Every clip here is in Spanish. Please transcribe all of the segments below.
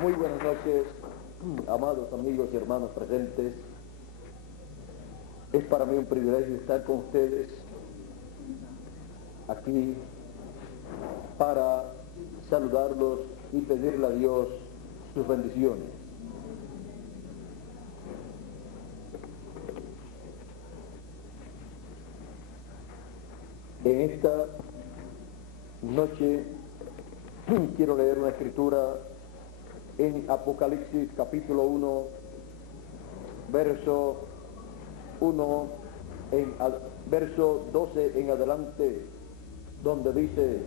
Muy buenas noches, amados amigos y hermanos presentes. Es para mí un privilegio estar con ustedes aquí para saludarlos y pedirle a Dios sus bendiciones. En esta noche quiero leer una escritura en Apocalipsis capítulo 1, verso 12 en adelante, donde dice: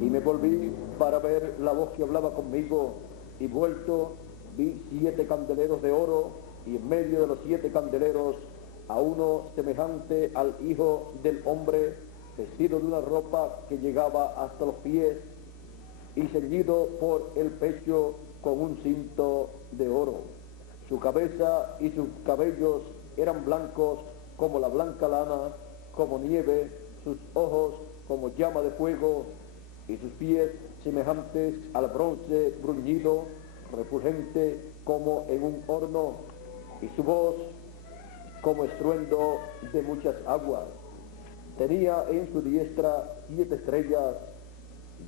y me volví para ver la voz que hablaba conmigo, y vuelto vi 7 candeleros de oro, y en medio de los 7 candeleros a uno semejante al Hijo del Hombre, vestido de una ropa que llegaba hasta los pies, y ceñido por el pecho con un cinto de oro. Su cabeza y sus cabellos eran blancos como la blanca lana, como nieve, sus ojos como llama de fuego, y sus pies semejantes al bronce bruñido, refulgente como en un horno, y su voz como estruendo de muchas aguas. Tenía en su diestra 7 estrellas,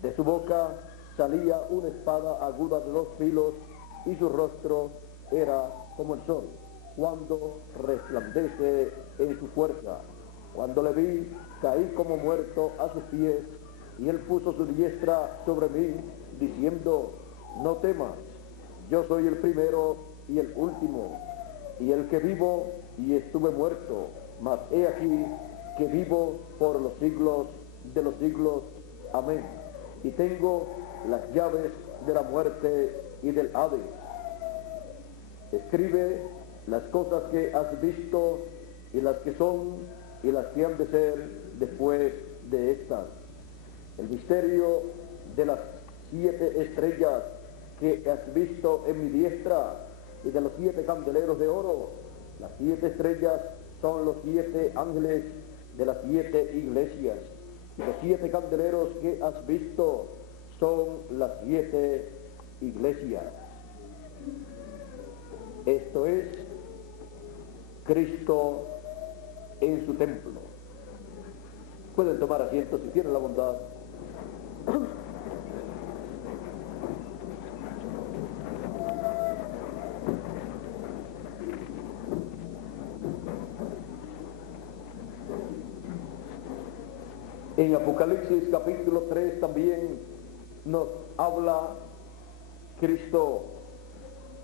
de su boca salía una espada aguda de 2 filos, y su rostro era como el sol, cuando resplandece en su fuerza. Cuando le vi, caí como muerto a sus pies, y él puso su diestra sobre mí, diciendo: no temas, yo soy el primero y el último, y el que vivo y estuve muerto, mas he aquí que vivo por los siglos de los siglos. Amén. Y tengo las llaves de la muerte y del Hades. Escribe las cosas que has visto, y las que son, y las que han de ser después de estas. El misterio de las 7 estrellas que has visto en mi diestra, y de los 7 candeleros de oro. Las 7 estrellas son los 7 ángeles de las 7 iglesias, y los 7 candeleros que has visto son las 7 iglesias. Esto es Cristo en su templo. Pueden tomar asiento si tienen la bondad. En Apocalipsis capítulo 3 también nos habla Cristo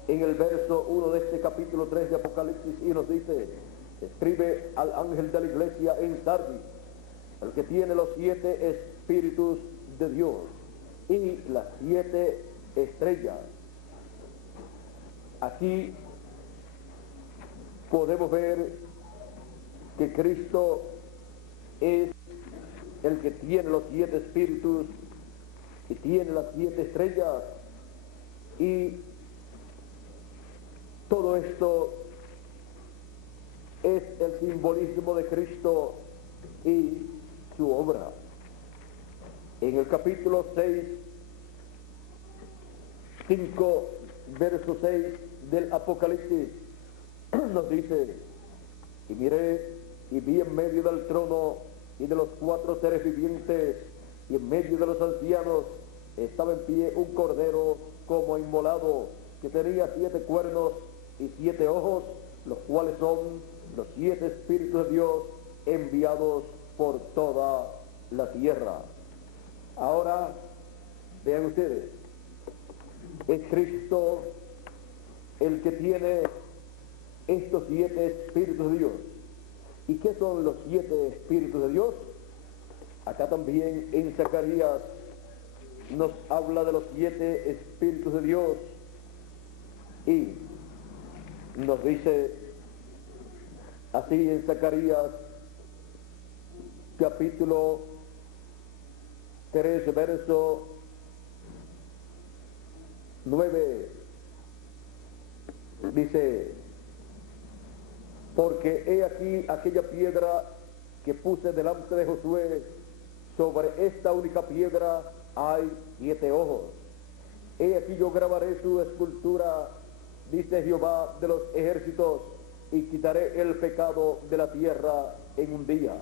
en el verso 1 de este capítulo 3 de Apocalipsis, y nos dice: escribe al ángel de la iglesia en Sardis, el que tiene los 7 espíritus de Dios y las 7 estrellas. Aquí podemos ver que Cristo es el que tiene los 7 espíritus y tiene las 7 estrellas, y todo esto es el simbolismo de Cristo y su obra. En el capítulo 5, verso 6 del Apocalipsis nos dice: y miré y vi en medio del trono y de los 4 seres vivientes, y en medio de los ancianos, estaba en pie un cordero como inmolado, que tenía 7 cuernos y 7 ojos, los cuales son los 7 espíritus de Dios enviados por toda la tierra. Ahora, vean ustedes, es Cristo el que tiene estos 7 espíritus de Dios. ¿Y qué son los 7 espíritus de Dios? Acá también en Zacarías nos habla de los 7 espíritus de Dios, y nos dice así en Zacarías capítulo 3, verso 9, dice: porque he aquí aquella piedra que puse delante de Josué, sobre esta única piedra hay 7 ojos, he aquí yo grabaré su escultura, dice Jehová de los ejércitos, y quitaré el pecado de la tierra en un día.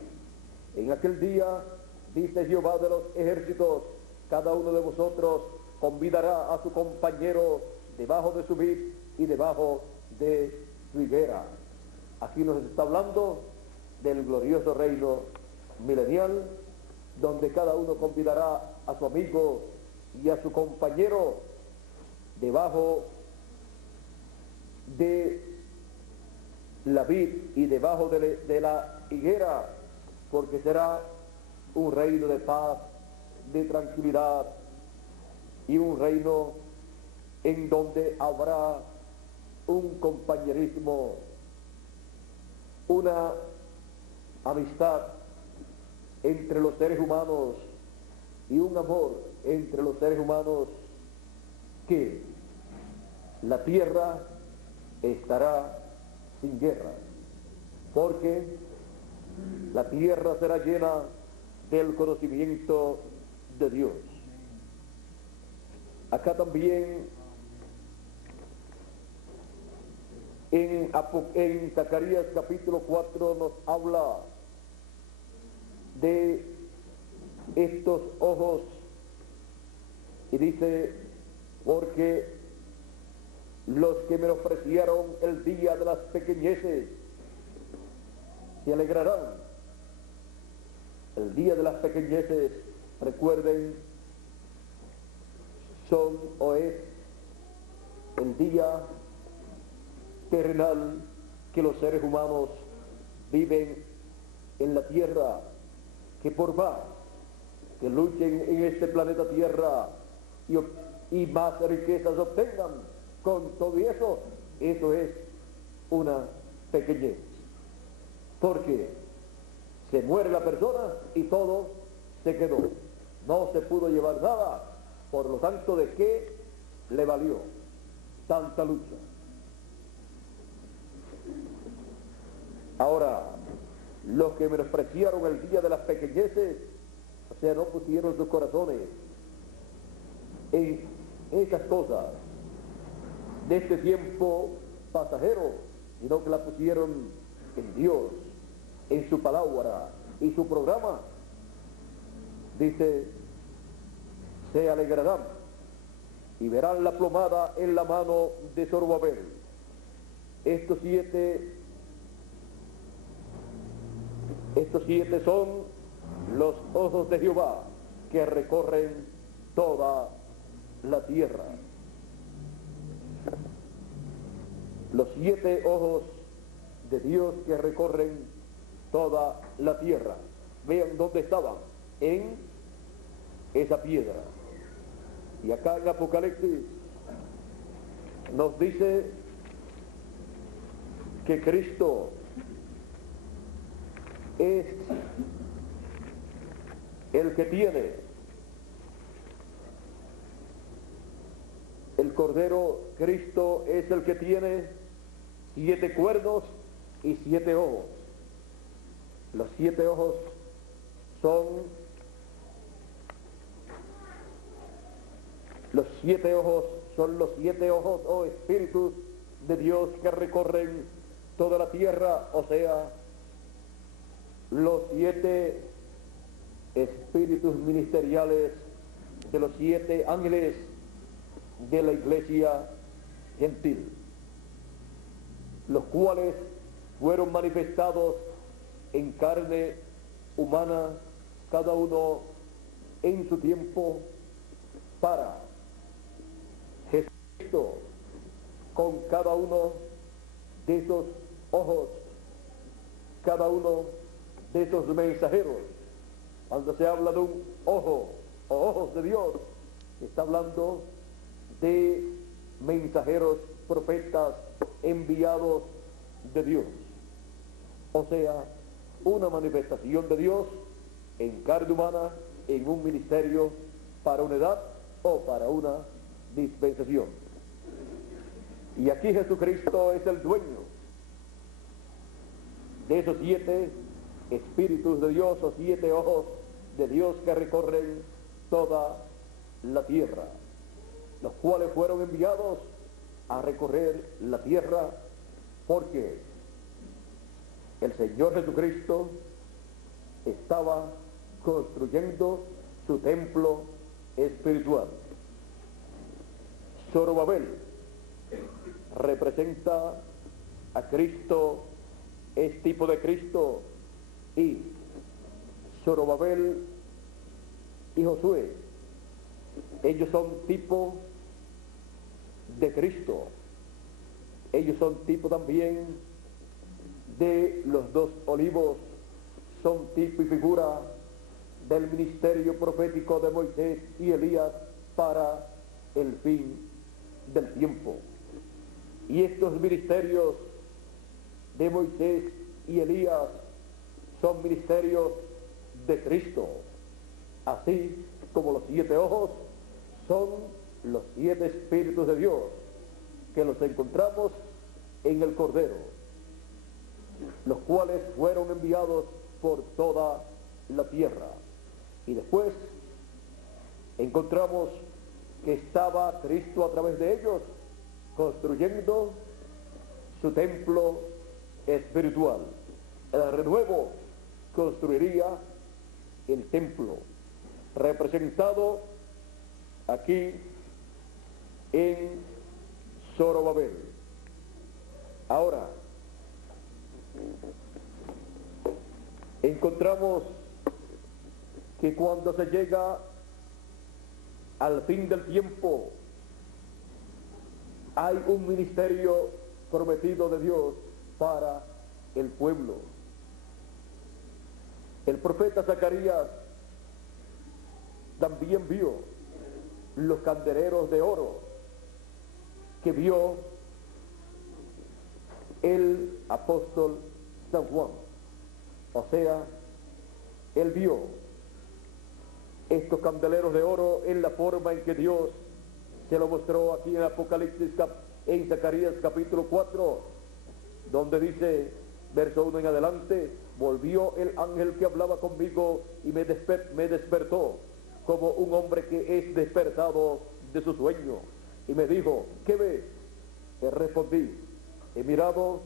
En aquel día, dice Jehová de los ejércitos, cada uno de vosotros convidará a su compañero debajo de su vid y debajo de su higuera. Aquí nos está hablando del glorioso reino milenial, donde cada uno convidará a su amigo y a su compañero debajo de la vid y debajo de la higuera, porque será un reino de paz, de tranquilidad, y un reino en donde habrá un compañerismo, una amistad entre los seres humanos y un amor entre los seres humanos, que la tierra estará sin guerra, porque la tierra será llena del conocimiento de Dios. Acá también en Zacarías capítulo 4 nos habla de estos ojos y dice: porque los que menospreciaron el día de las pequeñeces se alegrarán. El día de las pequeñeces, recuerden, son o es el día terrenal que los seres humanos viven en la tierra, que por más que luchen en este planeta Tierra y más riquezas obtengan, con todo eso es una pequeñez, porque se muere la persona y todo se quedó, no se pudo llevar nada. Por lo tanto, ¿de qué le valió tanta lucha? Ahora, los que menospreciaron el día de las pequeñeces, o sea, no pusieron sus corazones en esas cosas de este tiempo pasajero, sino que la pusieron en Dios, en su palabra y su programa, dice: se alegrarán y verán la plomada en la mano de Zorobabel. Estos siete son los ojos de Jehová que recorren toda la tierra. Los 7 ojos de Dios que recorren toda la tierra. Vean dónde estaban, en esa piedra. Y acá en Apocalipsis nos dice que Cristo es el que tiene, el Cordero Cristo es el que tiene 7 cuernos y 7 ojos. Los 7 ojos son los 7 ojos o espíritus de Dios que recorren toda la tierra, o sea, los 7 espíritus ministeriales de los 7 ángeles de la iglesia gentil, los cuales fueron manifestados en carne humana, cada uno en su tiempo, para Jesucristo, con cada uno de esos ojos, cada uno de esos mensajeros. Cuando se habla de un ojo o ojos de Dios, está hablando de mensajeros, profetas enviados de Dios, o sea, una manifestación de Dios en carne humana, en un ministerio para una edad o para una dispensación. Y aquí Jesucristo es el dueño de esos 7 espíritus de Dios o 7 ojos de Dios que recorren toda la tierra. los cuales fueron enviados a recorrer la tierra, porque el Señor Jesucristo estaba construyendo su templo espiritual. Zorobabel representa a Cristo, es tipo de Cristo, y Zorobabel y Josué, ellos son tipo de Cristo. Ellos son tipo también de los dos olivos, son tipo y figura del ministerio profético de Moisés y Elías para el fin del tiempo. Y estos ministerios de Moisés y Elías son ministerios de Cristo, así como los 7 ojos son los 7 espíritus de Dios que los encontramos en el Cordero, los cuales fueron enviados por toda la tierra. Y después encontramos que estaba Cristo a través de ellos construyendo su templo espiritual. El renuevo construiría el templo, representado aquí en Zorobabel. Ahora, encontramos que cuando se llega al fin del tiempo, hay un ministerio prometido de Dios para el pueblo. El profeta Zacarías también vio los candeleros de oro que vio el apóstol San Juan. O sea, él vio estos candeleros de oro en la forma en que Dios se lo mostró aquí en Apocalipsis, en Zacarías capítulo 4, donde dice, verso 1 en adelante, volvió el ángel que hablaba conmigo y me despertó como un hombre que es despertado de su sueño, y me dijo, ¿qué ves? Le respondí, he mirado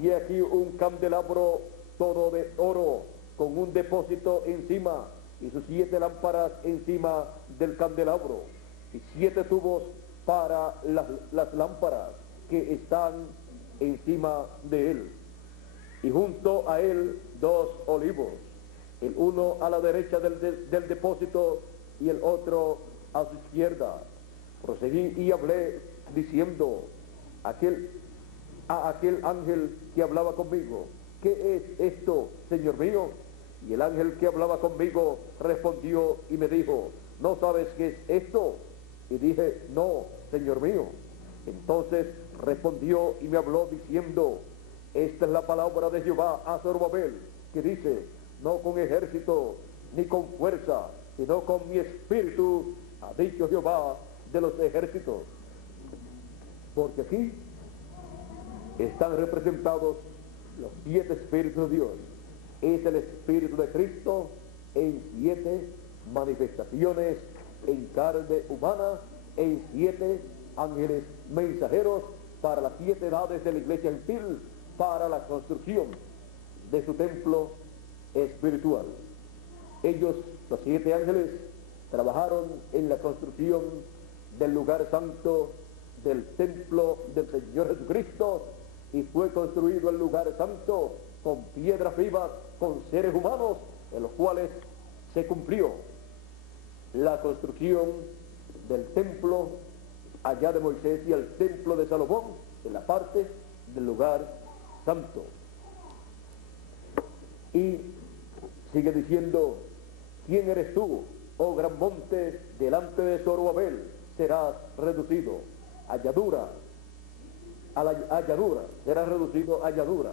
y he aquí un candelabro todo de oro con un depósito encima y sus 7 lámparas encima del candelabro y 7 tubos para las lámparas que están encima de él, y junto a él 2 olivos, el uno a la derecha del depósito y el otro a su izquierda. Proseguí y hablé diciendo a aquel ángel que hablaba conmigo, ¿qué es esto, Señor mío? Y el ángel que hablaba conmigo respondió y me dijo, ¿no sabes qué es esto? Y dije, no, Señor mío. Entonces respondió y me habló diciendo, esta es la palabra de Jehová a Zorobabel, que dice, no con ejército ni con fuerza, sino con mi espíritu, ha dicho Jehová de los ejércitos. Porque aquí están representados los 7 espíritus de Dios. Es el espíritu de Cristo en 7 manifestaciones en carne humana, en 7 ángeles mensajeros para las 7 edades de la iglesia gentil, para la construcción de su templo espiritual. Ellos, los 7 ángeles, trabajaron en la construcción del lugar santo del templo del Señor Jesucristo, y fue construido el lugar santo con piedras vivas, con seres humanos, en los cuales se cumplió la construcción del templo allá de Moisés y el templo de Salomón en la parte del lugar santo. Y sigue diciendo, ¿quién eres tú, oh gran monte? Delante de Zorobabel serás reducido a llanura, será reducido a llanura.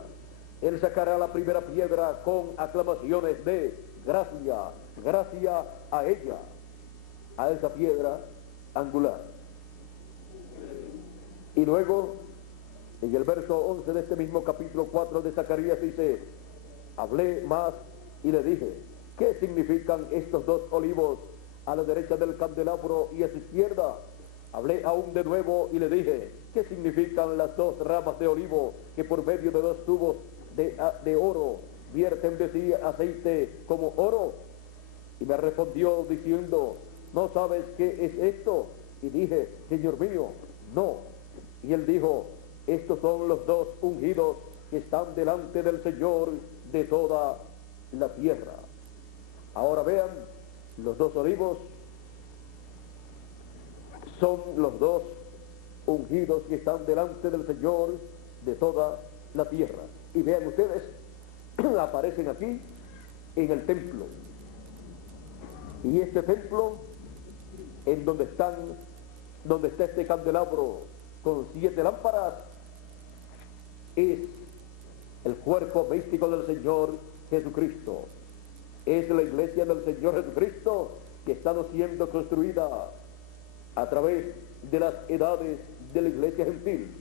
Él sacará la primera piedra con aclamaciones de gracia, gracia a ella, a esa piedra angular. Y luego, en el verso 11 de este mismo capítulo 4 de Zacarías dice, hablé más y le dije, ¿qué significan estos 2 olivos a la derecha del candelabro y a su izquierda? Hablé aún de nuevo y le dije, ¿qué significan las dos ramas de olivo que por medio de dos tubos de oro vierten de sí aceite como oro? Y me respondió diciendo, ¿no sabes qué es esto? Y dije, Señor mío, no. Y él dijo, estos son los dos ungidos que están delante del Señor de toda la tierra. Ahora vean, los dos olivos son los dos ungidos que están delante del Señor de toda la tierra. Y vean ustedes, aparecen aquí en el templo. Y este templo, en donde está este candelabro con 7 lámparas, es el cuerpo místico del Señor Jesucristo. Es la iglesia del Señor Jesucristo que está siendo construida a través de las edades de la iglesia gentil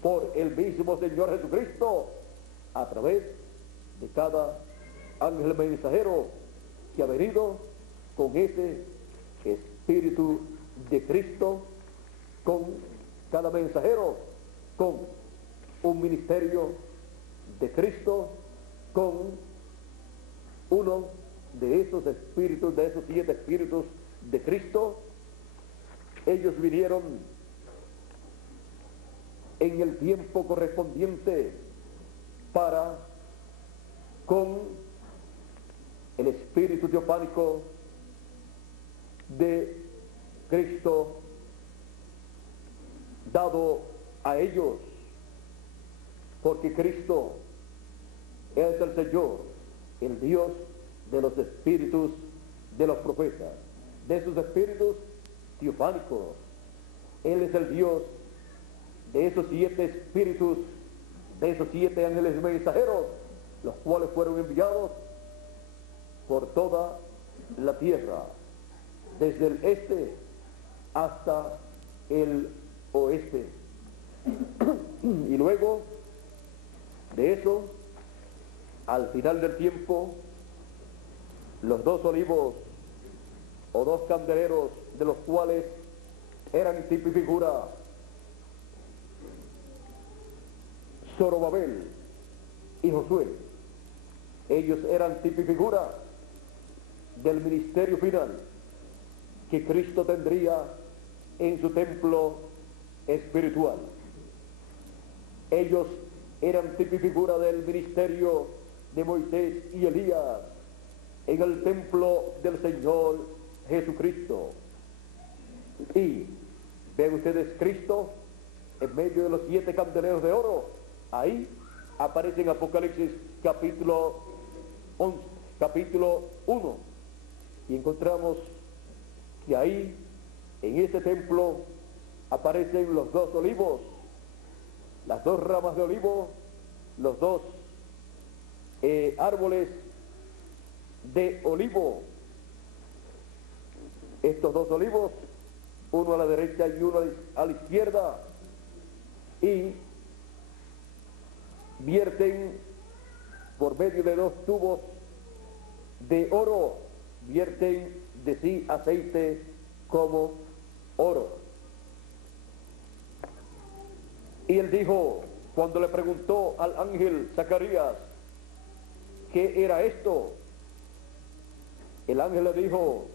por el mismo Señor Jesucristo, a través de cada ángel mensajero que ha venido con ese Espíritu de Cristo, con cada mensajero, con un ministerio de Cristo, con uno de esos espíritus, de esos 7 espíritus de Cristo. Ellos vinieron en el tiempo correspondiente para, con el espíritu teofánico de Cristo dado a ellos, porque Cristo es el Señor, el Dios de los espíritus de los profetas, de esos espíritus teofánicos. Él es el Dios de esos 7 espíritus, de esos 7 ángeles mensajeros, los cuales fueron enviados por toda la tierra, desde el este hasta el oeste. Y luego de eso, al final del tiempo, los 2 olivos o 2 candeleros, de los cuales eran tipo y figura Zorobabel y Josué, ellos eran tipo y figura del ministerio final que Cristo tendría en su templo espiritual. Ellos eran tipo y figura del ministerio de Moisés y Elías en el templo del Señor Jesucristo. Y ven ustedes Cristo en medio de los 7 candeleros de oro. Ahí aparece en Apocalipsis capítulo 1, y encontramos que ahí en ese templo aparecen los 2 olivos, las 2 ramas de olivo, los 2 árboles de olivo. Estos 2 olivos, uno a la derecha y uno a la izquierda, y vierten por medio de 2 tubos de oro, vierten de sí aceite como oro. Y él dijo, cuando le preguntó al ángel Zacarías ¿qué era esto?, el ángel le dijo,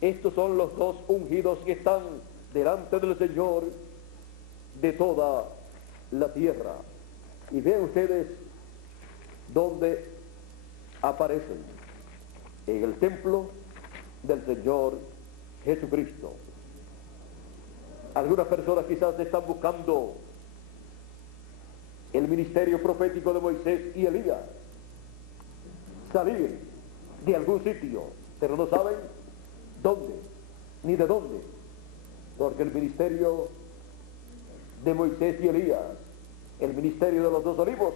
estos son los 2 ungidos que están delante del Señor de toda la tierra. Y vean ustedes dónde aparecen: en el templo del Señor Jesucristo. Algunas personas quizás están buscando el ministerio profético de Moisés y Elías, salir de algún sitio, pero no saben dónde, ni de dónde, porque el ministerio de Moisés y Elías, el ministerio de los 2 olivos,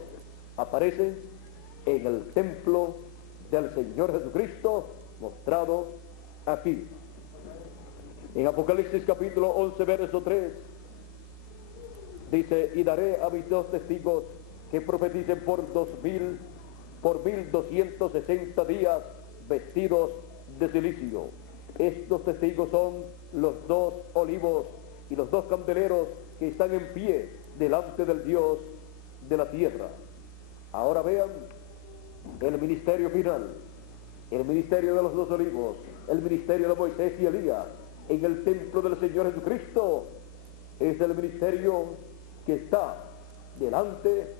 aparece en el templo del Señor Jesucristo, mostrado aquí. En Apocalipsis capítulo 11, verso 3, dice, y daré a mis 2 testigos que profeticen por 1260 días vestidos de cilicio. Estos testigos son los 2 olivos y los dos candeleros que están en pie delante del Dios de la tierra. Ahora vean el ministerio final, el ministerio de los dos olivos, el ministerio de Moisés y Elías en el templo del Señor Jesucristo. Es el ministerio que está delante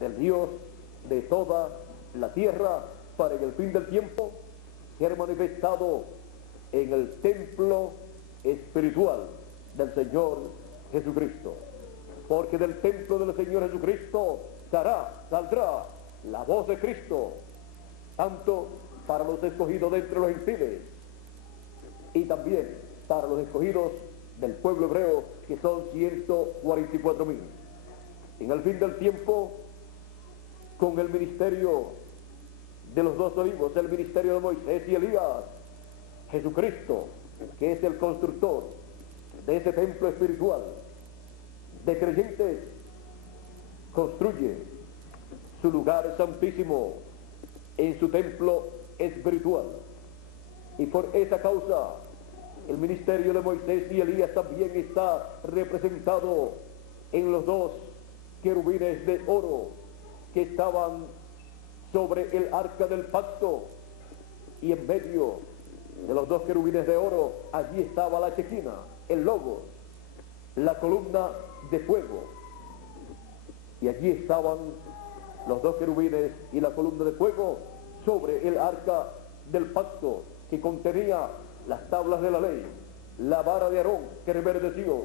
del Dios de toda la tierra para en el fin del tiempo ser manifestado en el templo espiritual del Señor Jesucristo. Porque del templo del Señor Jesucristo saldrá la voz de Cristo, tanto para los escogidos de entre los gentiles y también para los escogidos del pueblo hebreo, que son 144,000. En el fin del tiempo, con el ministerio de los dos olivos, el ministerio de Moisés y Elías, Jesucristo, que es el constructor de ese templo espiritual de creyentes, construye su lugar santísimo en su templo espiritual. Y por esa causa el ministerio de Moisés y Elías también está representado en los dos querubines de oro que estaban sobre el arca del pacto, y en medio de los dos querubines de oro allí estaba la chequina, el logo, la columna de fuego, y allí estaban los dos querubines y la columna de fuego sobre el arca del pacto, que contenía las tablas de la ley, la vara de Aarón que reverdeció,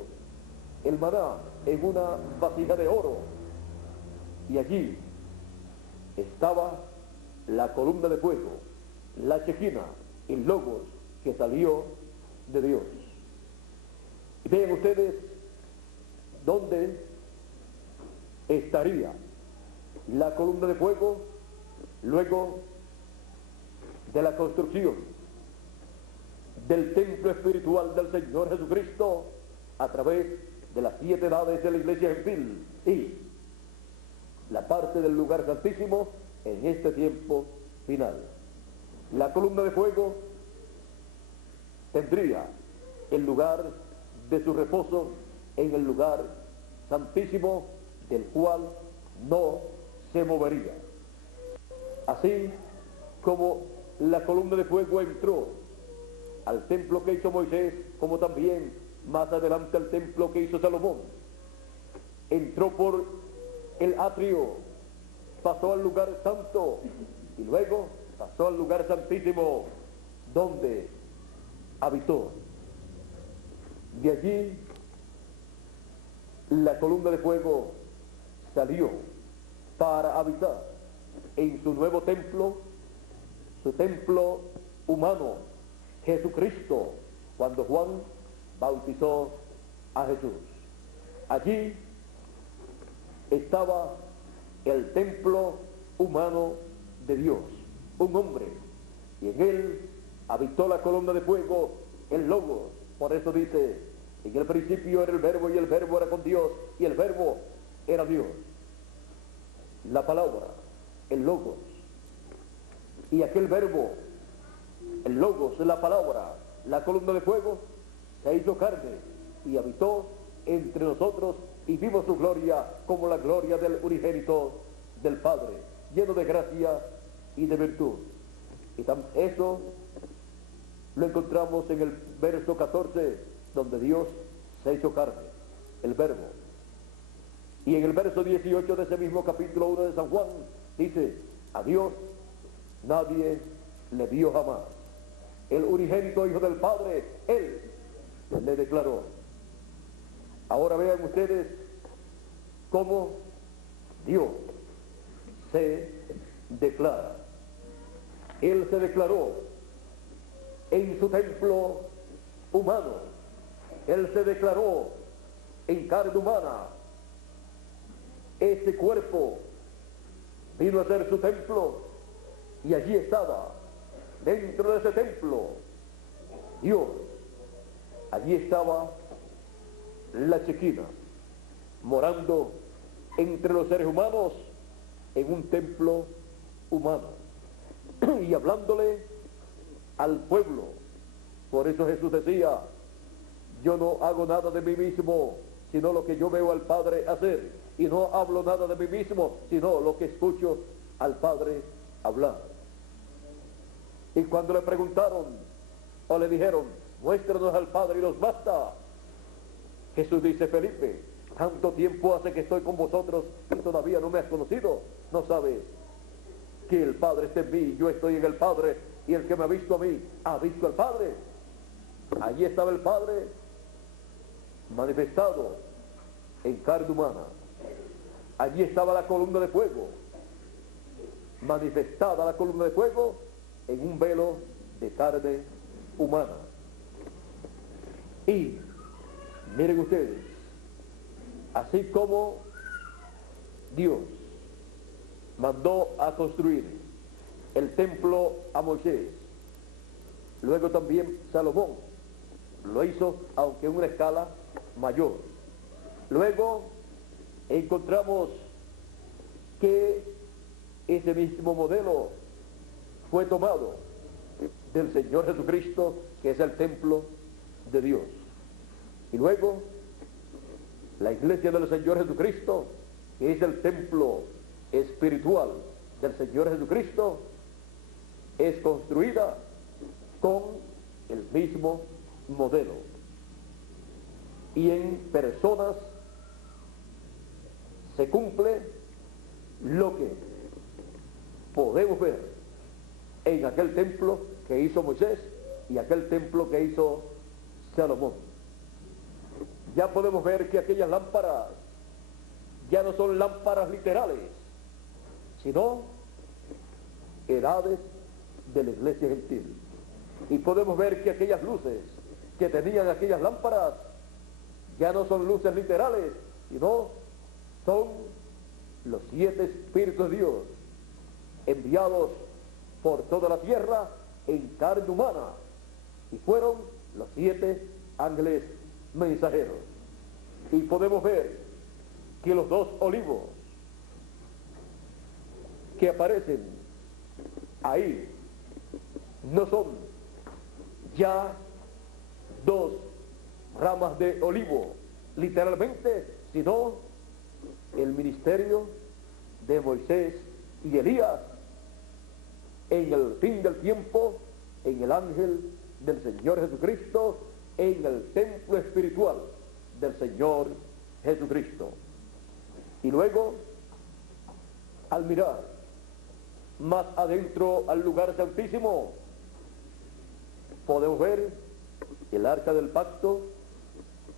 el maná en una vasija de oro, y allí estaba la columna de fuego, la chequina, el logos que salió de Dios. Y vean ustedes dónde estaría la columna de fuego luego de la construcción del templo espiritual del Señor Jesucristo a través de las 7 edades de la iglesia gentil, y la parte del lugar santísimo en este tiempo final. La columna de fuego tendría el lugar de su reposo en el lugar santísimo, del cual no se movería. Así como la columna de fuego entró al templo que hizo Moisés, como también más adelante al templo que hizo Salomón, entró por el atrio, pasó al lugar santo y luego pasó al lugar santísimo, donde habitó. De allí la columna de fuego salió para habitar en su nuevo templo, su templo humano, Jesucristo, cuando Juan bautizó a Jesús. Allí estaba el templo humano de Dios, un hombre, y en él habitó la columna de fuego, el Logos. Por eso dice, en el principio era el Verbo, y el Verbo era con Dios, y el Verbo era Dios. La palabra, el Logos, y aquel Verbo, el Logos, la palabra, la columna de fuego, se hizo carne y habitó entre nosotros, y vimos su gloria como la gloria del unigénito del Padre, lleno de gracia y de virtud. Y eso lo encontramos en el verso 14, donde Dios se hizo carne, el Verbo. Y en el verso 18 de ese mismo capítulo 1 de San Juan, dice, a Dios nadie le vio jamás. El unigénito Hijo del Padre, Él le declaró. Ahora vean ustedes cómo Dios se declara. Él se declaró en su templo humano. Él se declaró en carne humana. Ese cuerpo vino a ser su templo, y allí estaba, dentro de ese templo, Dios. Allí estaba la Chequina, morando entre los seres humanos en un templo humano y hablándole al pueblo. Por eso Jesús decía, yo no hago nada de mí mismo, sino lo que yo veo al Padre hacer. Y no hablo nada de mí mismo, sino lo que escucho al Padre hablar. Y cuando le preguntaron o le dijeron, muéstranos al Padre y nos basta, Jesús dice, Felipe, tanto tiempo hace que estoy con vosotros y todavía no me has conocido. ¿No sabes que el Padre está en mí, yo estoy en el Padre, y el que me ha visto a mí ha visto al Padre? Allí estaba el Padre manifestado en carne humana. Allí estaba la columna de fuego, manifestada la columna de fuego en un velo de carne humana. Y miren ustedes, así como Dios mandó a construir el templo a Moisés, luego también Salomón lo hizo, aunque en una escala mayor. Luego encontramos que ese mismo modelo fue tomado del Señor Jesucristo, que es el templo de Dios. Y luego la iglesia del Señor Jesucristo, que es el templo espiritual del Señor Jesucristo, es construida con el mismo modelo. Y en personas se cumple lo que podemos ver en aquel templo que hizo Moisés y aquel templo que hizo Salomón. Ya podemos ver que aquellas lámparas ya no son lámparas literales, sino edades de la iglesia gentil. Y podemos ver que aquellas luces que tenían aquellas lámparas ya no son luces literales, sino son los 7 Espíritus de Dios enviados por toda la tierra en carne humana, y fueron los 7 ángeles mensajeros. Y podemos ver que los 2 olivos que aparecen ahí no son ya 2 ramas de olivo literalmente, sino el ministerio de Moisés y Elías en el fin del tiempo, en el ángel del Señor Jesucristo, en el templo espiritual del Señor Jesucristo. Y luego, al mirar más adentro al lugar santísimo, podemos ver el arca del pacto,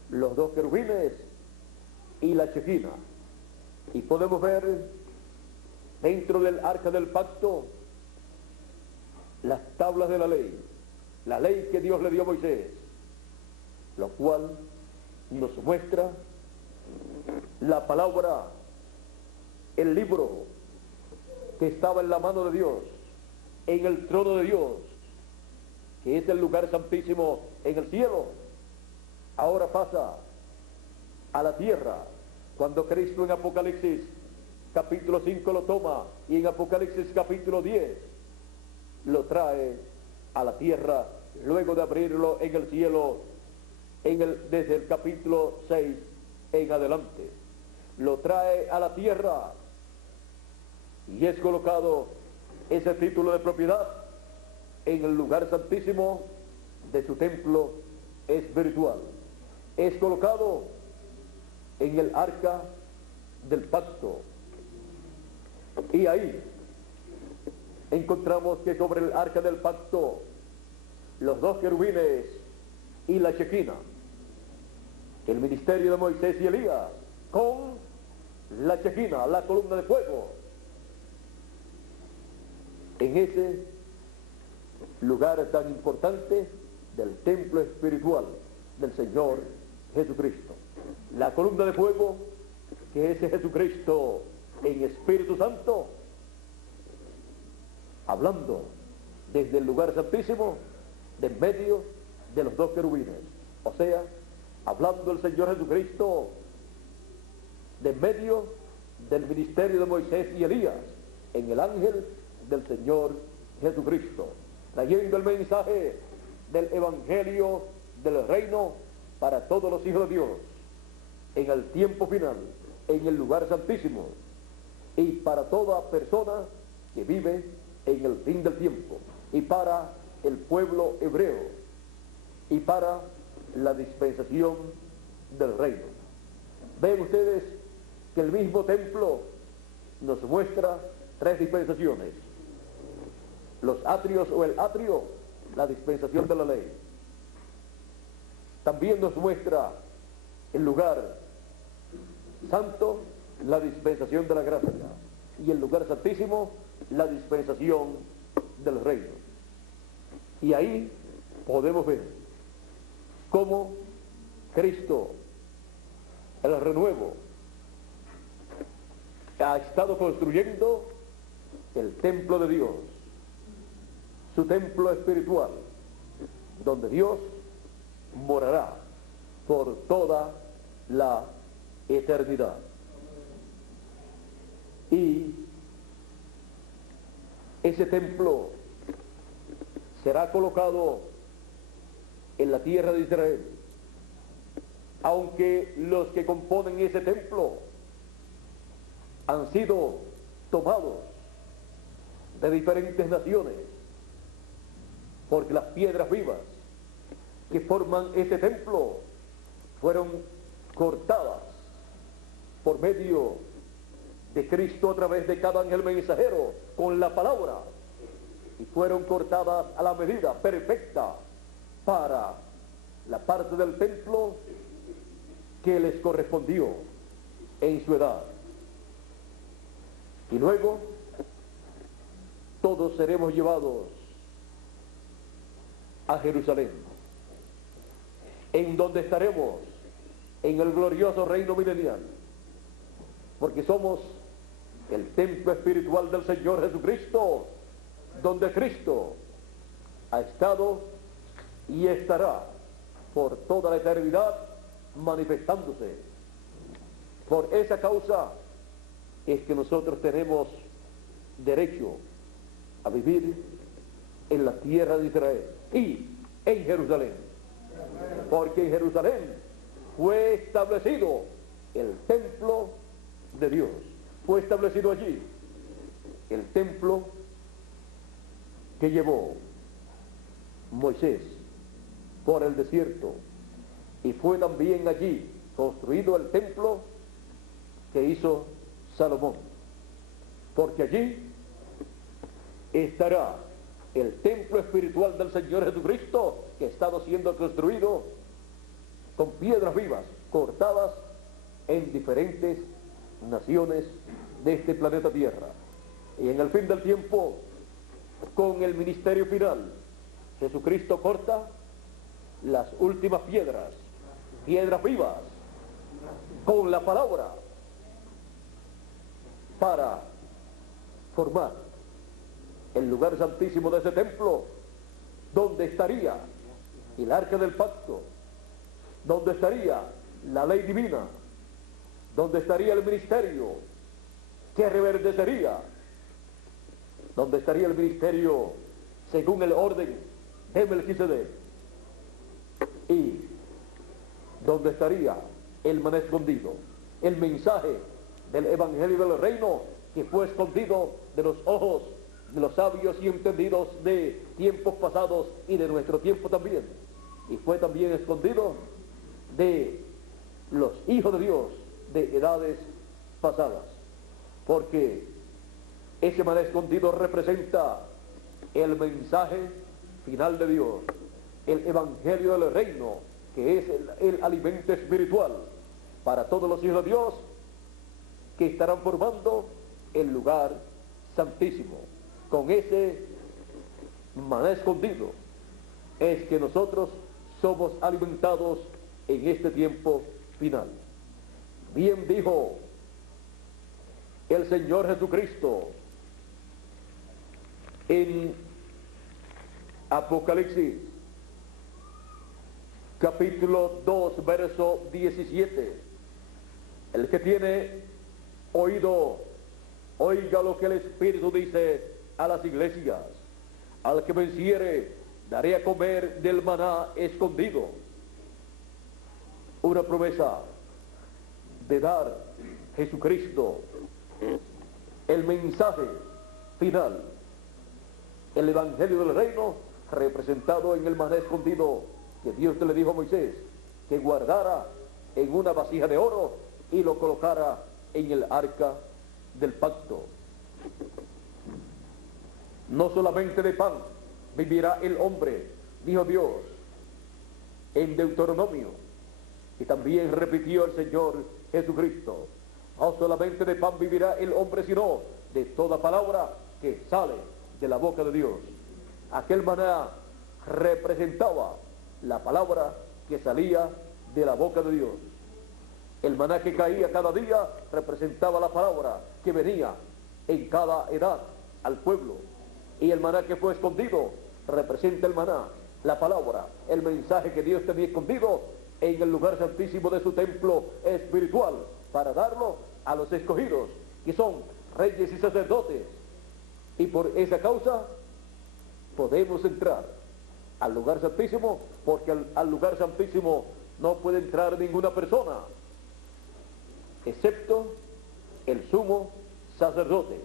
los 2 querubines y la chequina. Y podemos ver dentro del arca del pacto las tablas de la ley que Dios le dio a Moisés, lo cual nos muestra la palabra, el libro que estaba en la mano de Dios, en el trono de Dios, que es el lugar santísimo en el cielo. Ahora pasa a la tierra, cuando Cristo en Apocalipsis capítulo 5 lo toma, y en Apocalipsis capítulo 10 lo trae a la tierra, luego de abrirlo en el cielo, desde el capítulo 6 en adelante. Lo trae a la tierra y es colocado ese título de propiedad en el lugar santísimo de su templo espiritual. Es colocado en el arca del pacto, y ahí encontramos que sobre el arca del pacto los 2 querubines y la chequina, el ministerio de Moisés y Elías, con la chequina, la columna de fuego, en ese lugar tan importante del templo espiritual del Señor Jesucristo. La columna de fuego, que es Jesucristo en Espíritu Santo, hablando desde el lugar santísimo, de en medio de los 2 querubines. O sea, hablando el Señor Jesucristo de en medio del ministerio de Moisés y Elías, en el ángel del Señor Jesucristo, trayendo el mensaje del evangelio del reino para todos los hijos de Dios, en el tiempo final, en el lugar santísimo, y para toda persona que vive en el fin del tiempo, y para el pueblo hebreo, y para la dispensación del reino. Ven ustedes que el mismo templo nos muestra tres dispensaciones: los atrios o el atrio, la dispensación de la ley. También nos muestra el lugar santo, la dispensación de la gracia, y el lugar santísimo, la dispensación del reino. Y ahí podemos ver cómo Cristo, el renuevo, ha estado construyendo el templo de Dios, su templo espiritual, donde Dios morará por toda la eternidad. Y ese templo será colocado en la tierra de Israel, aunque los que componen ese templo han sido tomados de diferentes naciones, porque las piedras vivas que forman ese templo fueron cortadas por medio de Cristo a través de cada ángel mensajero con la palabra, y fueron cortadas a la medida perfecta para la parte del templo que les correspondió en su edad. Y luego todos seremos llevados a Jerusalén, en donde estaremos en el glorioso reino milenial, porque somos el templo espiritual del Señor Jesucristo, donde Cristo ha estado y estará por toda la eternidad manifestándose. Por esa causa es que nosotros tenemos derecho a vivir en la tierra de Israel y en Jerusalén, porque en Jerusalén fue establecido el templo de Dios. Fue establecido allí el templo que llevó Moisés por el desierto, y fue también allí construido el templo que hizo Salomón, porque allí estará el templo espiritual del Señor Jesucristo, que ha estado siendo construido con piedras vivas cortadas en diferentes naciones de este planeta Tierra. Y en el fin del tiempo, con el ministerio final, Jesucristo corta las últimas piedras vivas, con la palabra, para formar el lugar santísimo de ese templo, donde estaría el arca del pacto, donde estaría la ley divina, donde estaría el ministerio que reverdecería, donde estaría el ministerio según el orden de Melquisedec, y donde estaría el maná escondido, el mensaje del evangelio del reino, que fue escondido de los ojos de los sabios y entendidos de tiempos pasados y de nuestro tiempo también, y fue también escondido de los hijos de Dios de edades pasadas, porque ese maná escondido representa el mensaje final de Dios, el evangelio del reino, que es el alimento espiritual para todos los hijos de Dios, que estarán formando el lugar santísimo. Con ese maná escondido es que nosotros somos alimentados en este tiempo final. Bien dijo el Señor Jesucristo en Apocalipsis capítulo 2, verso 17. El que tiene oído, oiga lo que el Espíritu dice a las iglesias. Al que venciere, daré a comer del maná escondido, una promesa de dar Jesucristo el mensaje final, el evangelio del reino representado en el maná escondido que Dios le dijo a Moisés que guardara en una vasija de oro y lo colocara en el arca del pacto. No solamente de pan vivirá el hombre, dijo Dios en Deuteronomio, y también repitió el Señor Jesucristo. No solamente de pan vivirá el hombre, sino de toda palabra que sale de la boca de Dios. Aquel maná representaba la palabra que salía de la boca de Dios. El maná que caía cada día representaba la palabra que venía en cada edad al pueblo. Y el maná que fue escondido representa el maná, la palabra, el mensaje que Dios tenía escondido en el lugar santísimo de su templo espiritual para darlo a los escogidos, que son reyes y sacerdotes. Y por esa causa podemos entrar al lugar santísimo, porque al lugar santísimo no puede entrar ninguna persona, excepto el sumo sacerdote.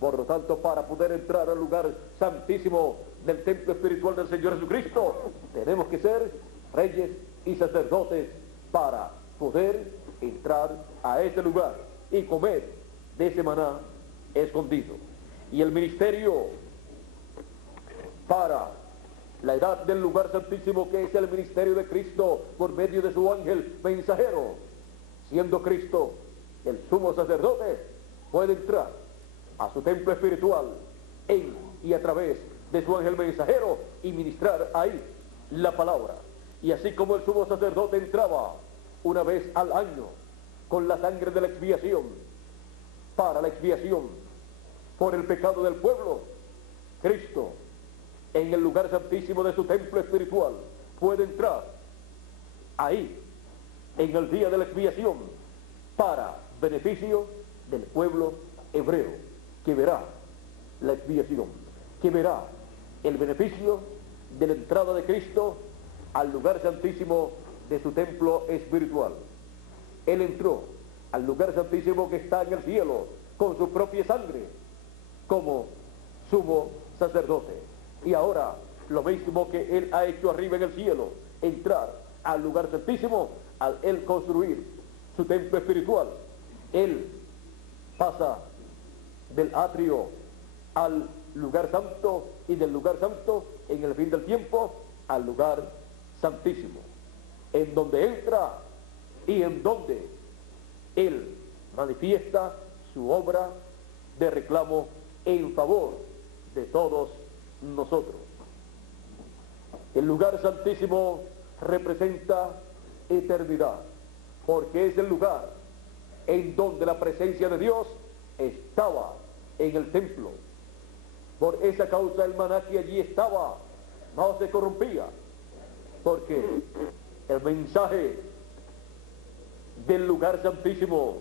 Por lo tanto, para poder entrar al lugar santísimo del templo espiritual del Señor Jesucristo, tenemos que ser reyes y sacerdotes para poder entrar a ese lugar y comer de ese maná escondido. Y el ministerio para la edad del lugar santísimo, que es el ministerio de Cristo por medio de su ángel mensajero, siendo Cristo el sumo sacerdote, puede entrar a su templo espiritual en y a través de su ángel mensajero y ministrar ahí la palabra. Y así como el sumo sacerdote entraba una vez al año con la sangre de la expiación, para la expiación por el pecado del pueblo, Cristo en el lugar santísimo de su templo espiritual puede entrar ahí en el día de la expiación para beneficio del pueblo hebreo, que verá la expiación, que verá el beneficio de la entrada de Cristo al lugar santísimo de su templo espiritual. Él entró al lugar santísimo que está en el cielo con su propia sangre como sumo sacerdote. Y ahora lo mismo que Él ha hecho arriba en el cielo, entrar al lugar santísimo, al Él construir su templo espiritual, Él pasa del atrio al lugar santo y del lugar santo en el fin del tiempo al lugar santísimo, en donde entra y en donde Él manifiesta su obra de reclamo en favor de todos nosotros. El lugar santísimo representa eternidad, porque es el lugar en donde la presencia de Dios estaba en el templo. Por esa causa el maná que allí estaba no se corrompía, porque el mensaje del lugar santísimo,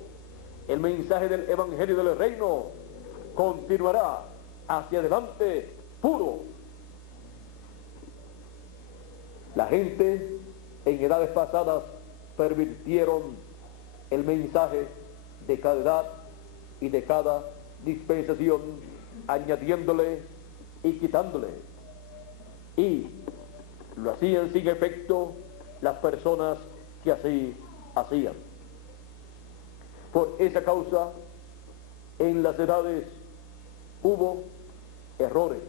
el mensaje del evangelio del reino, continuará hacia adelante puro. La gente en edades pasadas pervirtieron el mensaje de cada edad y de cada dispensación, añadiéndole y quitándole, y lo hacían sin efecto las personas que así hacían. Por esa causa, en las edades hubo errores.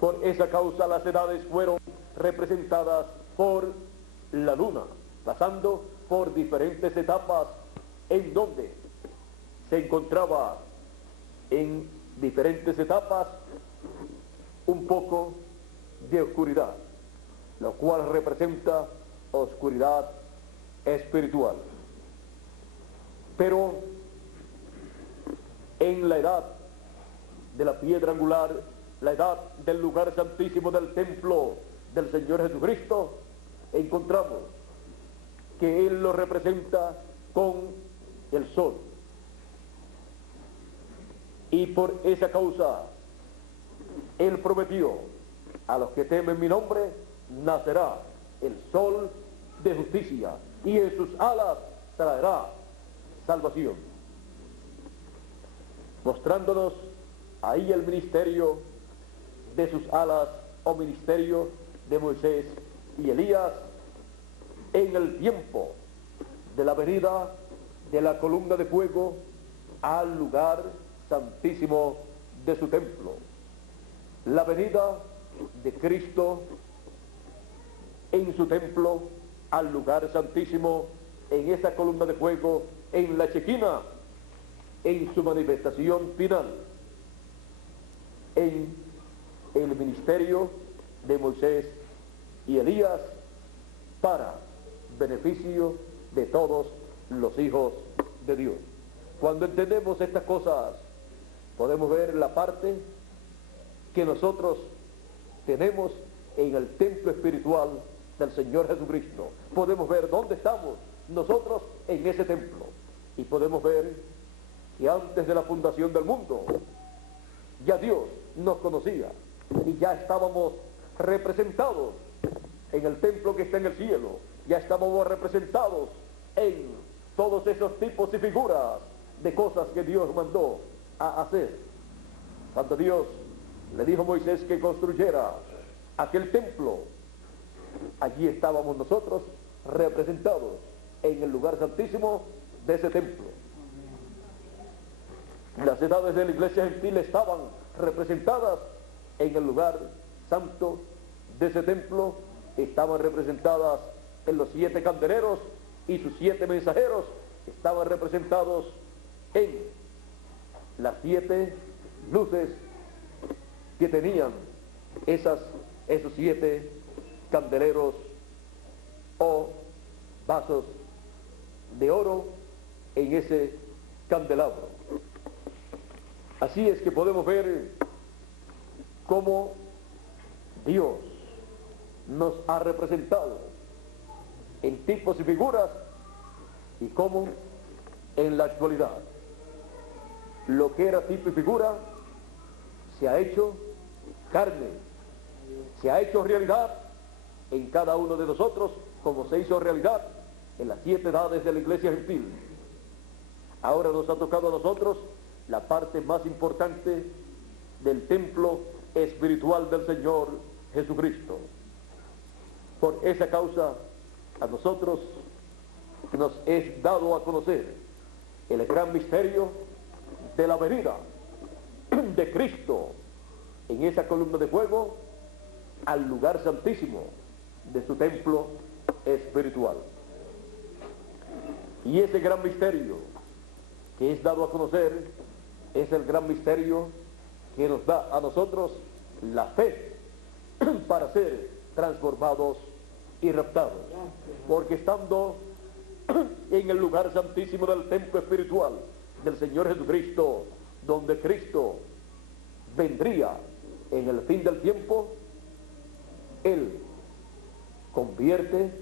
Por esa causa las edades fueron representadas por la luna, pasando por diferentes etapas en donde se encontraba en diferentes etapas un poco de oscuridad, lo cual representa oscuridad espiritual. Pero en la edad de la piedra angular, la edad del lugar santísimo del templo del Señor Jesucristo, encontramos que Él lo representa con el sol. Y por esa causa Él prometió: a los que temen mi nombre nacerá el sol de justicia, y en sus alas traerá salvación. Mostrándonos ahí el ministerio de sus alas, o ministerio de Moisés y Elías, en el tiempo de la venida de la columna de fuego al lugar santísimo de su templo. La venida de Cristo en su templo al lugar santísimo, en esa columna de fuego, en la Shekinah, en su manifestación final, en el ministerio de Moisés y Elías, para beneficio de todos los hijos de Dios. Cuando entendemos estas cosas, podemos ver la parte que nosotros tenemos en el templo espiritual del Señor Jesucristo. Podemos ver dónde estamos nosotros en ese templo, y podemos ver que antes de la fundación del mundo ya Dios nos conocía y ya estábamos representados en el templo que está en el cielo. Ya estábamos representados en todos esos tipos y figuras de cosas que Dios mandó a hacer. Cuando Dios le dijo a Moisés que construyera aquel templo, allí estábamos nosotros representados en el lugar santísimo de ese templo. Las edades de la iglesia gentil estaban representadas en el lugar santo de ese templo, estaban representadas en los 7 candeleros, y sus 7 mensajeros estaban representados en las 7 luces que tenían esos 7 candeleros o vasos de oro en ese candelabro. Así es que podemos ver cómo Dios nos ha representado en tipos y figuras, y cómo en la actualidad lo que era tipo y figura se ha hecho carne, se ha hecho realidad en cada uno de nosotros, como se hizo realidad en las 7 edades de la iglesia gentil. Ahora nos ha tocado a nosotros la parte más importante del templo espiritual del Señor Jesucristo. Por esa causa, a nosotros nos es dado a conocer el gran misterio de la venida de Cristo en esa columna de fuego al lugar santísimo de su templo espiritual. Y ese gran misterio que es dado a conocer es el gran misterio que nos da a nosotros la fe para ser transformados y raptados. Porque estando en el lugar santísimo del templo espiritual del Señor Jesucristo, donde Cristo vendría en el fin del tiempo, Él convierte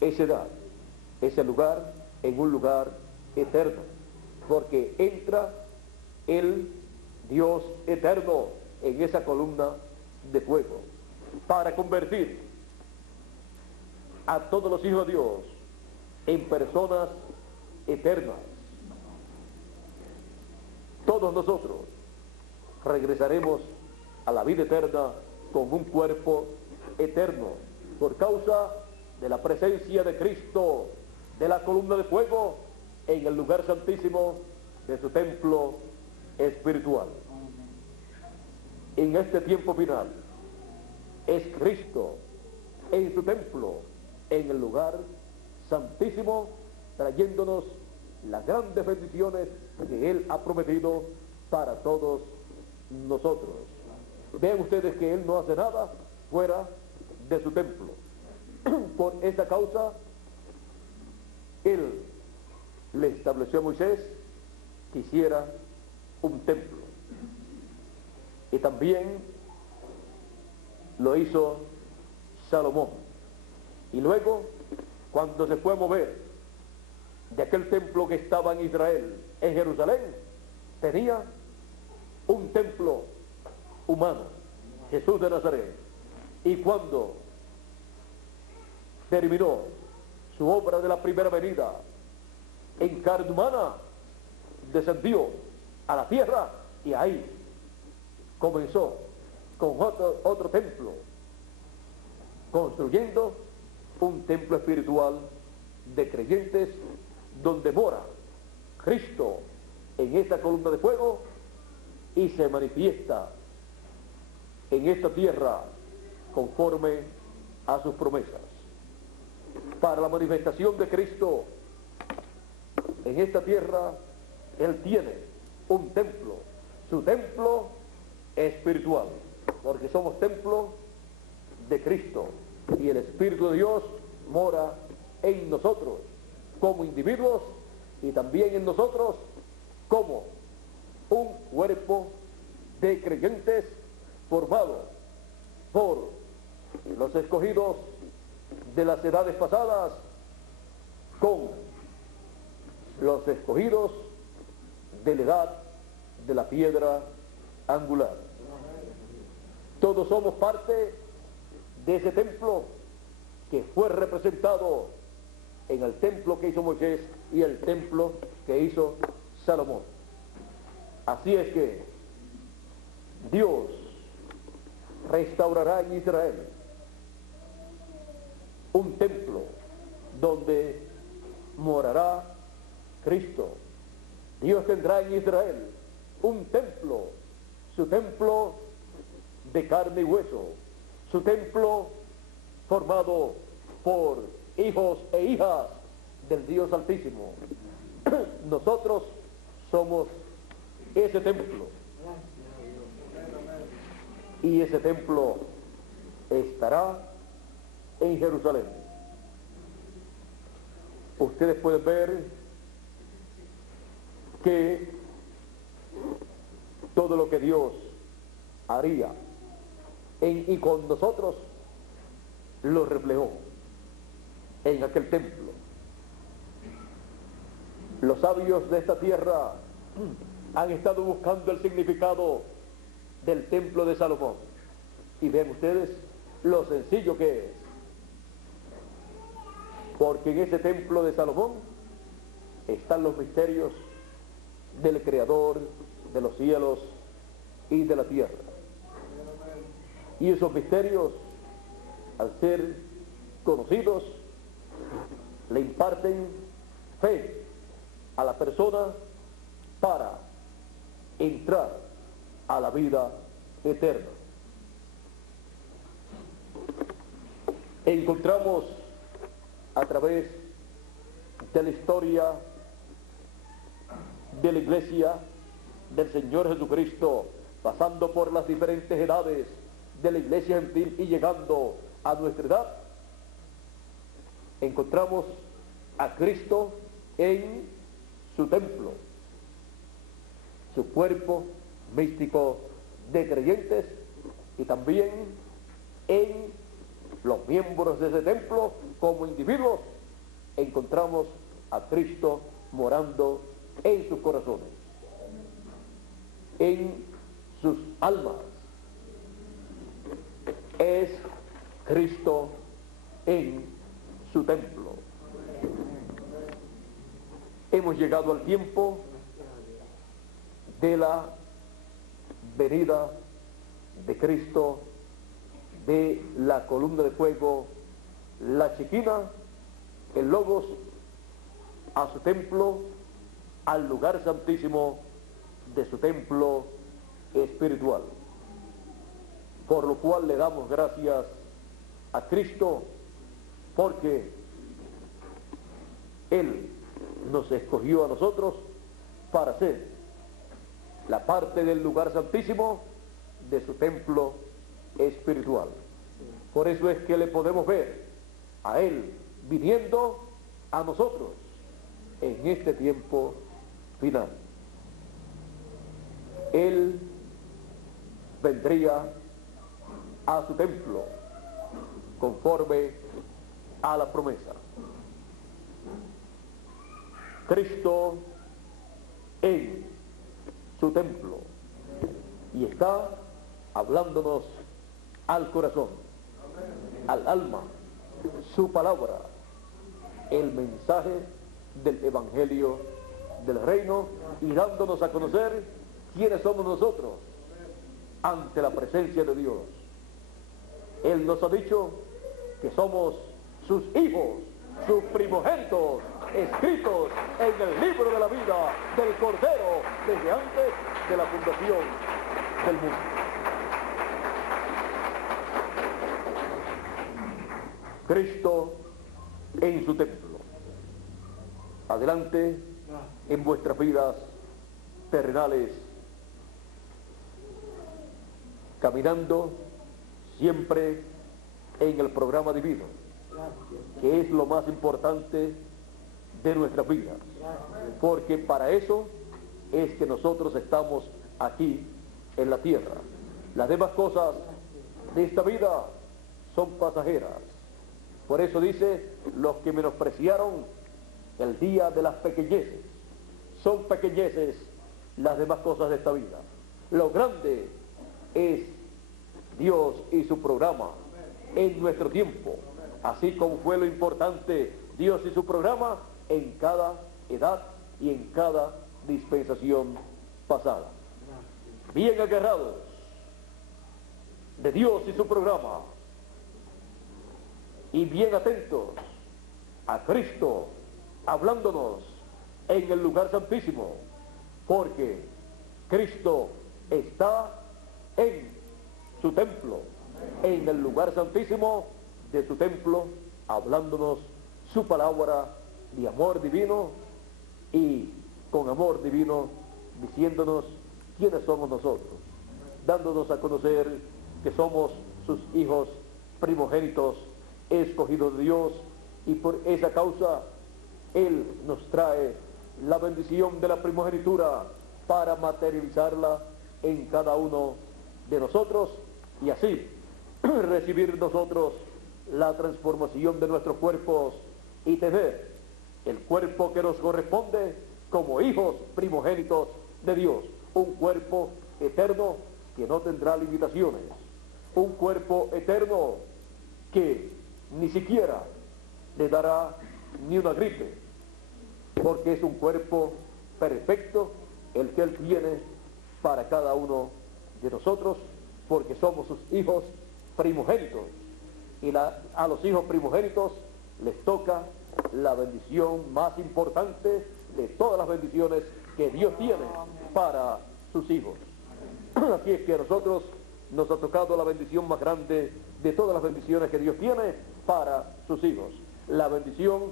ese lugar en un lugar eterno, porque entra el Dios eterno en esa columna de fuego para convertir a todos los hijos de Dios en personas eternas. Todos nosotros regresaremos a la vida eterna con un cuerpo eterno por causa de la presencia de Cristo, de la columna de fuego en el lugar santísimo de su templo espiritual. En este tiempo final es Cristo en su templo, en el lugar santísimo, trayéndonos las grandes bendiciones que Él ha prometido para todos nosotros. Vean ustedes que Él no hace nada fuera de su templo. Por esa causa, Él le estableció a Moisés que hiciera un templo. Y también lo hizo Salomón. Y luego, cuando se fue a mover de aquel templo que estaba en Israel, en Jerusalén, tenía un templo humano, Jesús de Nazaret. Y cuando terminó su obra de la primera venida, en carne humana, descendió a la tierra y ahí comenzó con otro templo, construyendo un templo espiritual de creyentes donde mora Cristo en esta columna de fuego y se manifiesta en esta tierra conforme a sus promesas. Para la manifestación de Cristo en esta tierra, Él tiene un templo, su templo espiritual, porque somos templo de Cristo y el Espíritu de Dios mora en nosotros como individuos y también en nosotros como un cuerpo de creyentes formado por los escogidos de las edades pasadas con los escogidos de la edad de la piedra angular. Todos somos parte de ese templo que fue representado en el templo que hizo Moisés y el templo que hizo Salomón. Así es que Dios restaurará en Israel un templo donde morará Cristo. Dios tendrá en Israel un templo, su templo de carne y hueso, su templo formado por hijos e hijas del Dios Altísimo. Nosotros somos ese templo. Y ese templo estará en Jerusalén. Ustedes pueden ver que todo lo que Dios haría en y con nosotros lo reflejó en aquel templo. Los sabios de esta tierra han estado buscando el significado del templo de Salomón y ven ustedes lo sencillo que es, porque en ese templo de Salomón están los misterios del Creador de los cielos y de la tierra. Y esos misterios, al ser conocidos, le imparten fe a la persona para entrar a la vida eterna. Encontramos a través de la historia de la iglesia del Señor Jesucristo, pasando por las diferentes edades de la iglesia gentil y llegando a nuestra edad, encontramos a Cristo en su templo, su cuerpo místico de creyentes, y también en los miembros de ese templo como individuos encontramos a Cristo morando en sus corazones, en sus almas. Es Cristo en su templo. Hemos llegado al tiempo de la venida de Cristo, de la columna de fuego, la Shekinah, el Logos, a su templo, al lugar santísimo de su templo espiritual. Por lo cual le damos gracias a Cristo, porque Él nos escogió a nosotros para ser la parte del lugar santísimo de su templo espiritual. Por eso es que le podemos ver a Él viniendo a nosotros en este tiempo final. Él vendría a su templo conforme a la promesa. Cristo en su templo, y está hablándonos al corazón, al alma, su palabra, el mensaje del Evangelio del Reino y dándonos a conocer quiénes somos nosotros ante la presencia de Dios. Él nos ha dicho que somos sus hijos, sus primogénitos, escritos en el libro de la vida del Cordero desde antes de la fundación del mundo. Cristo en su templo. Adelante en vuestras vidas terrenales, caminando siempre en el programa divino, que es lo más importante de nuestras vidas, porque para eso es que nosotros estamos aquí en la tierra. Las demás cosas de esta vida son pasajeras. Por eso dice, los que menospreciaron el día de las pequeñeces, son pequeñeces las demás cosas de esta vida. Lo grande es Dios y su programa en nuestro tiempo, así como fue lo importante Dios y su programa en cada edad y en cada dispensación pasada. Bien agarrados de Dios y su programa y bien atentos a Cristo hablándonos en el lugar santísimo, porque Cristo está en su templo, en el lugar santísimo de su templo, hablándonos su palabra de amor divino y con amor divino diciéndonos quiénes somos nosotros, dándonos a conocer que somos sus hijos primogénitos, escogidos de Dios, y por esa causa Él nos trae la bendición de la primogenitura para materializarla en cada uno de nosotros y así recibir nosotros la transformación de nuestros cuerpos y tener el cuerpo que nos corresponde como hijos primogénitos de Dios, un cuerpo eterno que no tendrá limitaciones, un cuerpo eterno que ni siquiera le dará ni una gripe, porque es un cuerpo perfecto el que Él tiene para cada uno de nosotros, porque somos sus hijos primogénitos, y a los hijos primogénitos les toca la bendición más importante de todas las bendiciones que Dios tiene para sus hijos. Así es que a nosotros nos ha tocado la bendición más grande de todas las bendiciones que Dios tiene para sus hijos, la bendición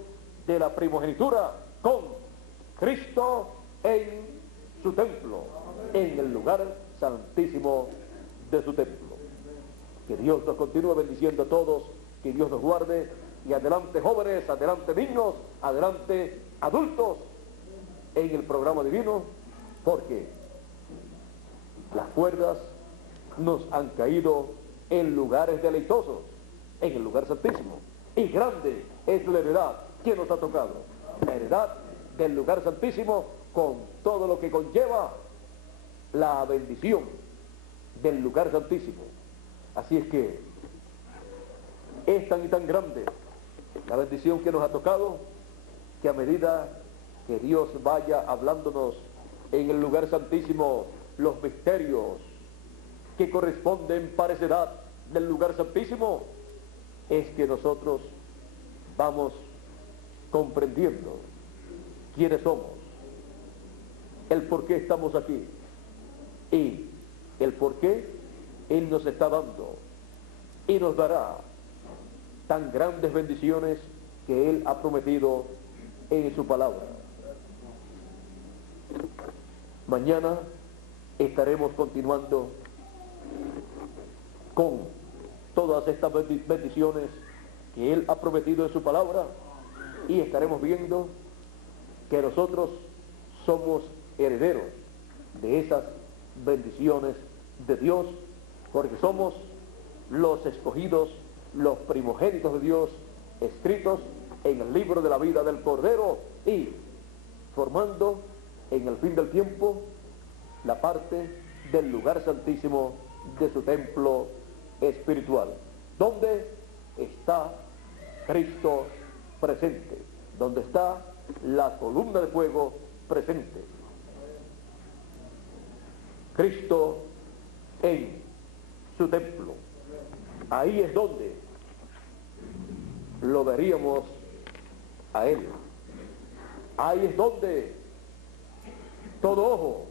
de la primogenitura con Cristo en su templo, en el lugar santísimo de su templo. Que Dios nos continúe bendiciendo a todos, que Dios nos guarde, y adelante jóvenes, adelante niños, adelante adultos en el programa divino, porque las cuerdas nos han caído en lugares deleitosos, en el lugar santísimo, y grande es la heredad que nos ha tocado, la heredad del lugar santísimo con todo lo que conlleva la bendición del lugar santísimo. Así es que es tan y tan grande la bendición que nos ha tocado, que a medida que Dios vaya hablándonos en el lugar santísimo los misterios que corresponden para esa edad del lugar santísimo, es que nosotros vamos comprendiendo quiénes somos, el por qué estamos aquí y el por qué Él nos está dando y nos dará tan grandes bendiciones que Él ha prometido en su palabra. Mañana estaremos continuando con todas estas bendiciones que Él ha prometido en su palabra y estaremos viendo que nosotros somos herederos de esas bendiciones de Dios, porque somos los escogidos, los primogénitos de Dios, escritos en el libro de la vida del Cordero y formando en el fin del tiempo la parte del lugar santísimo de su templo espiritual, donde está Cristo presente. donde está la columna de fuego presente. Cristo en su templo. Ahí es donde lo veríamos a Él. Ahí es donde todo ojo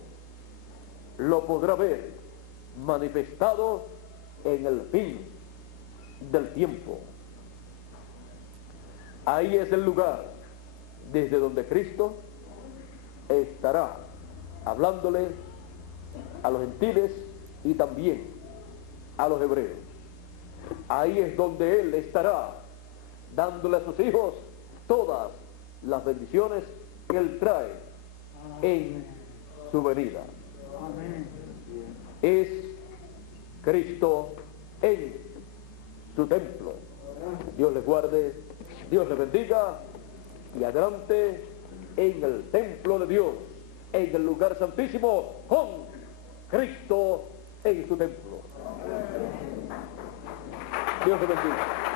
lo podrá ver manifestado en el fin del tiempo. Ahí es el lugar desde donde Cristo estará hablándole a los gentiles y también a los hebreos. Ahí es donde Él estará dándole a sus hijos todas las bendiciones que Él trae en su venida. Es Cristo en su templo. Dios les guarde, Dios les bendiga y adelante en el templo de Dios, en el lugar santísimo, con Cristo en su templo. Dios les bendiga.